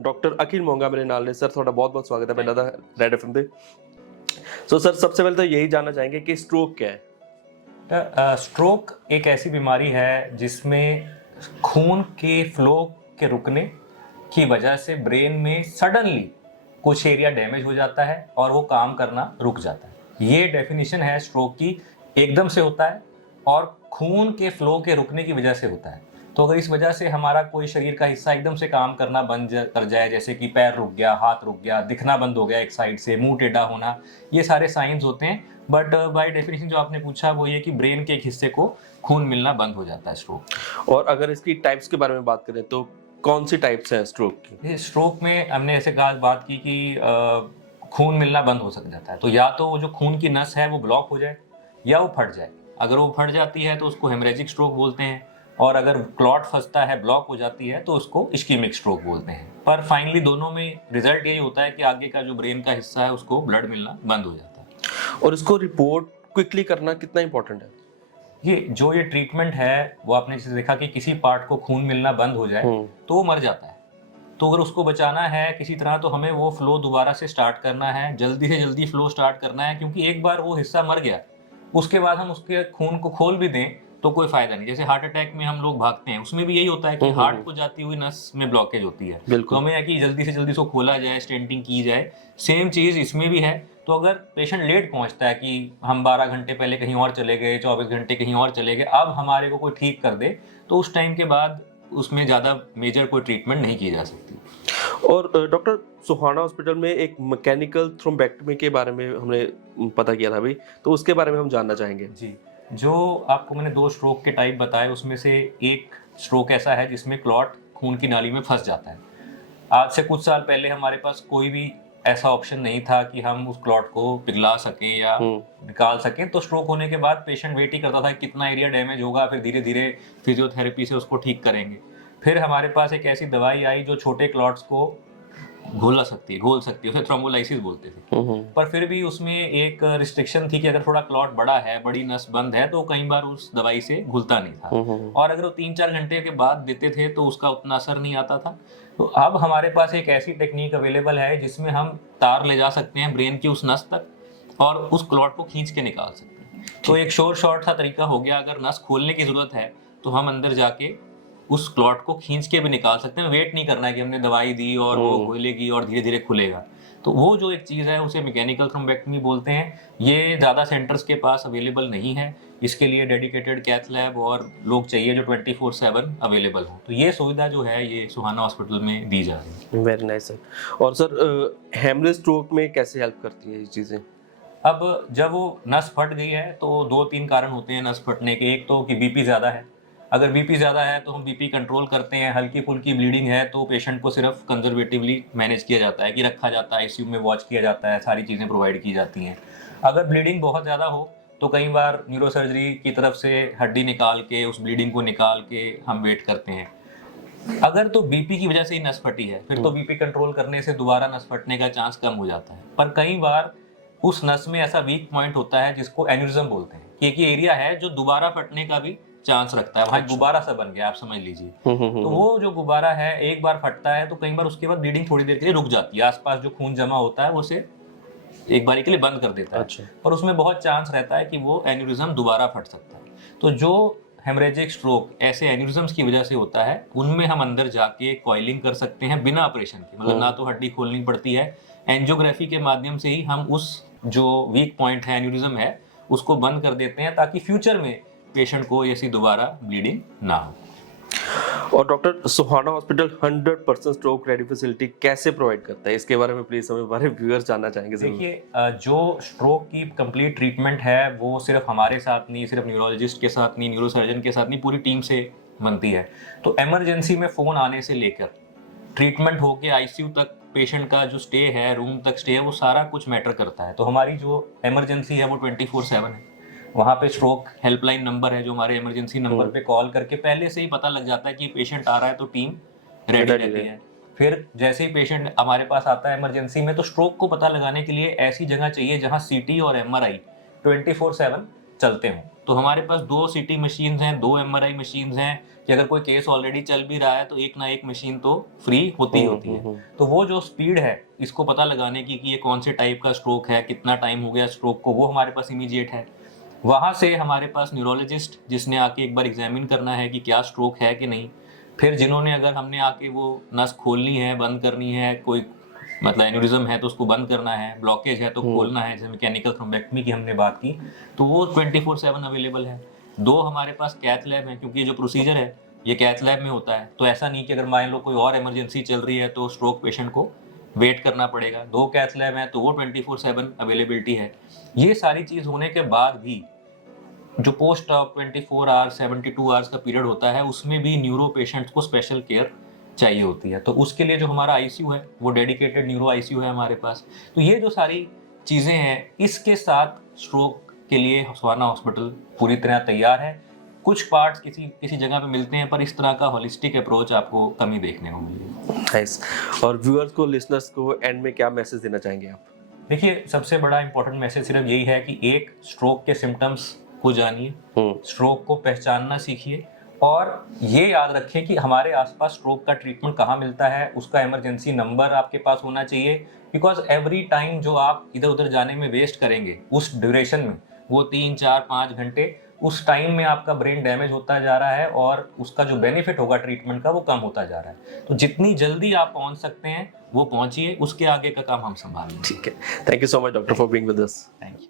Doctor अखिल मोंगा मेरे नाल ने। सर थोड़ा बहुत बहुत स्वागत है पिंड दा रेड एफएम पे। सो सर सबसे पहले तो यही जानना चाहेंगे कि स्ट्रोक क्या है? स्ट्रोक एक ऐसी बीमारी है जिसमें खून के फ्लो के रुकने की वजह से ब्रेन में सडनली कुछ एरिया डैमेज हो जाता है और वो काम करना रुक जाता है। ये डेफिनेशन है स्ट्रोक की। एकदम से होता है और खून के फ्लो के रुकने की वजह से होता है। तो अगर इस वजह से हमारा कोई शरीर का हिस्सा एकदम से काम करना कर जाए, जैसे कि पैर रुक गया, हाथ रुक गया, दिखना बंद हो गया एक साइड से, मुंह टेढ़ा होना, ये सारे साइंस होते हैं। बट बाय डेफिनेशन जो आपने पूछा वो ये कि ब्रेन के एक हिस्से को खून मिलना बंद हो जाता है स्ट्रोक। और अगर इसकी टाइप्स के बारे में बात करें तो कौन सी टाइप्स हैं स्ट्रोक की? स्ट्रोक में हमने ऐसे कहा बात की कि खून मिलना बंद हो जाता है। तो या तो वो जो खून की नस है वो ब्लॉक हो जाए या वो फट जाए। अगर वो फट जाती है तो उसको हेमरेजिक स्ट्रोक बोलते हैं, और अगर क्लॉट फंसता है, ब्लॉक हो जाती है, तो उसको इश्कीमिक स्ट्रोक बोलते हैं। पर फाइनली दोनों में रिजल्ट यही होता है कि आगे का जो ब्रेन का हिस्सा है उसको ब्लड मिलना बंद हो जाता है। और इसको रिपोर्ट क्विकली करना कितना इंपॉर्टेंट है? ये ट्रीटमेंट है वो आपने जैसे देखा कि किसी पार्ट को खून मिलना बंद हो जाए तो वो मर जाता है। तो अगर उसको बचाना है किसी तरह तो हमें वो फ्लो दोबारा से स्टार्ट करना है, जल्दी से जल्दी फ्लो स्टार्ट करना है, क्योंकि एक बार वो हिस्सा मर गया उसके बाद हम उसके खून को खोल भी दें तो कोई फायदा नहीं। जैसे हार्ट अटैक में हम लोग भागते हैं, उसमें भी यही होता है कि हार्ट को जाती हुई नस में ब्लॉकेज होती है, तो हमें है कि जल्दी से जल्दी उसको खोला जाए, स्टेंटिंग की जाए। सेम चीज इसमें भी है। तो अगर पेशेंट लेट पहुंचता है कि हम 12 घंटे पहले कहीं और चले गए, 24 घंटे कहीं और चले गए, अब हमारे को कोई ठीक कर दे, तो उस टाइम के बाद उसमें ज़्यादा मेजर कोई ट्रीटमेंट नहीं की जा सकती। और डॉक्टर सुहाना हॉस्पिटल में एक मैकेनिकल थ्रोम्बेक्टमी के बारे में हमने पता किया था अभी, तो उसके बारे में हम जानना चाहेंगे। जी, जो आपको मैंने 2 स्ट्रोक के टाइप बताए उसमें से एक स्ट्रोक ऐसा है जिसमें क्लॉट खून की नाली में फंस जाता है। आज से कुछ साल पहले हमारे पास कोई भी ऐसा ऑप्शन नहीं था कि हम उस क्लॉट को पिघला सकें या निकाल सकें। तो स्ट्रोक होने के बाद पेशेंट वेट ही करता था कि कितना एरिया डैमेज होगा, फिर धीरे धीरे फिजियोथेरेपी से उसको ठीक करेंगे। फिर हमारे पास एक ऐसी दवाई आई जो छोटे क्लॉट्स को घोल सकती है, उसे थ्रोम्बोलाइसिस बोलते थे। पर फिर भी उसमें एक रिस्ट्रिक्शन थी कि अगर थोड़ा क्लॉट बड़ा है, बड़ी नस बंद है, तो कई बार उस दवाई से घुलता नहीं था, और अगर वो 3-4 घंटे के बाद देते थे तो उसका उतना असर नहीं आता था। तो अब हमारे पास एक ऐसी टेक्निक अवेलेबल है जिसमें हम तार ले जा सकते हैं ब्रेन की उस नस तक और उस क्लॉट को खींच के निकाल सकते हैं। तो एक शॉर्ट सा तरीका हो गया। अगर नस खोलने की जरूरत है तो हम अंदर जाके उस क्लॉट को खींच के भी निकाल सकते हैं। वेट नहीं करना है कि हमने दवाई दी और वो खुलेगी और धीरे धीरे खुलेगा। तो वो जो एक चीज़ है उसे मैकेनिकल थ्रोम्बेक्टमी बोलते हैं। ये ज़्यादा सेंटर्स के पास अवेलेबल नहीं है। इसके लिए डेडिकेटेड कैथ लैब और लोग चाहिए जो 24/7 अवेलेबल हो। तो ये सुविधा जो है ये सुहाना हॉस्पिटल में दी जा रही है। Very nice sir. और सर हेमरेज स्ट्रोक में कैसे हेल्प करती है ये चीज़ें? अब जब वो नस फट गई है तो 2-3 कारण होते हैं नस फटने के। एक तो कि बीपी ज़्यादा है। अगर बीपी ज़्यादा है तो हम बीपी कंट्रोल करते हैं। हल्की फुल्की ब्लीडिंग है तो पेशेंट को सिर्फ कंजर्वेटिवली मैनेज किया जाता है कि रखा जाता है, आईसीयू में वॉच किया जाता है, सारी चीज़ें प्रोवाइड की जाती हैं। अगर ब्लीडिंग बहुत ज़्यादा हो तो कई बार न्यूरोसर्जरी की तरफ से हड्डी निकाल के उस ब्लीडिंग को निकाल के हम वेट करते हैं। अगर तो बीपी की वजह से ही नस फटी है फिर तो बीपी कंट्रोल करने से दोबारा नस फटने का चांस कम हो जाता है। पर कई बार उस नस में ऐसा वीक पॉइंट होता है जिसको एन्यूरिज्म बोलते हैं, कि एक एरिया है जो दोबारा फटने का भी चांस रखता है। वहाँ गुब्बारा सा बन गया, आप समझ लीजिए। तो वो जो गुब्बारा है एक बार फटता है तो कई बार उसके बाद ब्लीडिंग थोड़ी देर के लिए रुक जाती है। आसपास जो खून जमा होता है वो उसे एक बारी के लिए बंद कर देता है। और उसमें बहुत चांस रहता है कि वो एन्यूरिज्म दोबारा फट सकता है। तो जो हेमरेजिक स्ट्रोक ऐसे एन्यूरिज्म्स की वजह से होता है उनमें हम अंदर जाके कॉइलिंग कर सकते हैं बिना ऑपरेशन के। मतलब ना तो हड्डी खोलनी पड़ती है, एंजियोग्राफी के माध्यम से ही हम उस जो वीक पॉइंट है, एन्यूरिज्म है, उसको बंद कर देते हैं ताकि फ्यूचर में पेशेंट को ऐसी दोबारा ब्लीडिंग ना हो। और डॉक्टर सुहाना हॉस्पिटल 100% स्ट्रोक रेडी फैसिलिटी कैसे प्रोवाइड करता है? इसके बारे में प्लीज हमें हमारे व्यूअर्स जानना चाहेंगे। देखिए, जो स्ट्रोक की कंप्लीट ट्रीटमेंट है वो सिर्फ हमारे साथ नहीं, सिर्फ न्यूरोलॉजिस्ट के साथ नहीं, न्यूरोसर्जन के साथ नहीं, पूरी टीम से बनती है। तो इमरजेंसी में फ़ोन आने से लेकर ट्रीटमेंट होके आईसीयू तक पेशेंट का जो स्टे है, रूम तक स्टे है, वो सारा कुछ मैटर करता है। तो हमारी जो इमरजेंसी है वो 24/7 है। वहाँ पे स्ट्रोक हेल्पलाइन नंबर है जो हमारे इमरजेंसी नंबर पे कॉल करके पहले से ही पता लग जाता है कि पेशेंट आ रहा है, तो टीम रेडी रहती है। फिर जैसे ही पेशेंट हमारे पास आता है इमरजेंसी में तो स्ट्रोक को पता लगाने के लिए ऐसी जगह चाहिए जहाँ सीटी और एमआरआई 24/7 चलते हों। तो हमारे पास 2 सीटी मशीन्स हैं, 2 एमआरआई मशीन्स हैं कि अगर कोई केस ऑलरेडी चल भी रहा है तो एक ना एक मशीन तो फ्री होती होती है। तो वो जो स्पीड है इसको पता लगाने की कि ये कौन से टाइप का स्ट्रोक है, कितना टाइम हो गया स्ट्रोक को, वो हमारे पास इमीडिएट है। वहाँ से हमारे पास न्यूरोलॉजिस्ट जिसने आके एक बार एग्जामिन करना है कि क्या स्ट्रोक है कि नहीं, फिर जिन्होंने अगर हमने आके वो नस खोलनी है, बंद करनी है, कोई मतलब एन्यूरिज्म है तो उसको बंद करना है, ब्लॉकेज है तो खोलना है, जैसे मैकेनिकल थ्रोम्बेक्टमी की हमने बात की, तो वो 24/7 अवेलेबल है। 2 हमारे पास कैथ लैब है, क्योंकि ये जो प्रोसीजर है ये कैथ लैब में होता है, तो ऐसा नहीं कि अगर मान लो कोई और इमरजेंसी चल रही है तो स्ट्रोक पेशेंट को वेट करना पड़ेगा। 2 कैथ लैब हैं तो वो 24/7 अवेलेबिलिटी है। ये सारी चीज़ होने के बाद भी जो पोस्ट ऑफ 24 आवर्स 72 आवर्स का पीरियड होता है उसमें भी न्यूरो पेशेंट्स को स्पेशल केयर चाहिए होती है। तो उसके लिए जो हमारा आईसीयू है वो डेडिकेटेड न्यूरो आईसीयू है हमारे पास। तो ये जो सारी चीज़ें हैं इसके साथ स्ट्रोक के लिए सवाना हॉस्पिटल पूरी तरह तैयार है। कुछ पार्ट्स किसी जगह पे मिलते हैं पर इस तरह का होलिस्टिक अप्रोच आपको कमी देखने को मिलेगी। नाइस। और व्यूअर्स को, लिसनर्स को एंड में क्या मैसेज देना चाहेंगे आप? देखिए, सबसे बड़ा इंपॉर्टेंट मैसेज सिर्फ यही है कि एक स्ट्रोक के सिम्टम्स को जानिए, स्ट्रोक को पहचानना सीखिए और ये याद रखें कि हमारे आसपास स्ट्रोक का ट्रीटमेंट कहाँ मिलता है, उसका इमरजेंसी नंबर आपके पास होना चाहिए। बिकॉज एवरी टाइम जो आप इधर उधर जाने में वेस्ट करेंगे उस ड्यूरेशन में, वो 3, 4, 5 घंटे, उस टाइम में आपका ब्रेन डैमेज होता जा रहा है और उसका जो बेनिफिट होगा ट्रीटमेंट का वो कम होता जा रहा है। तो जितनी जल्दी आप पहुंच सकते हैं वो पहुंचिए, उसके आगे का काम हम संभाल लेंगे। ठीक है, thank you so much doctor for being with us. Thank you.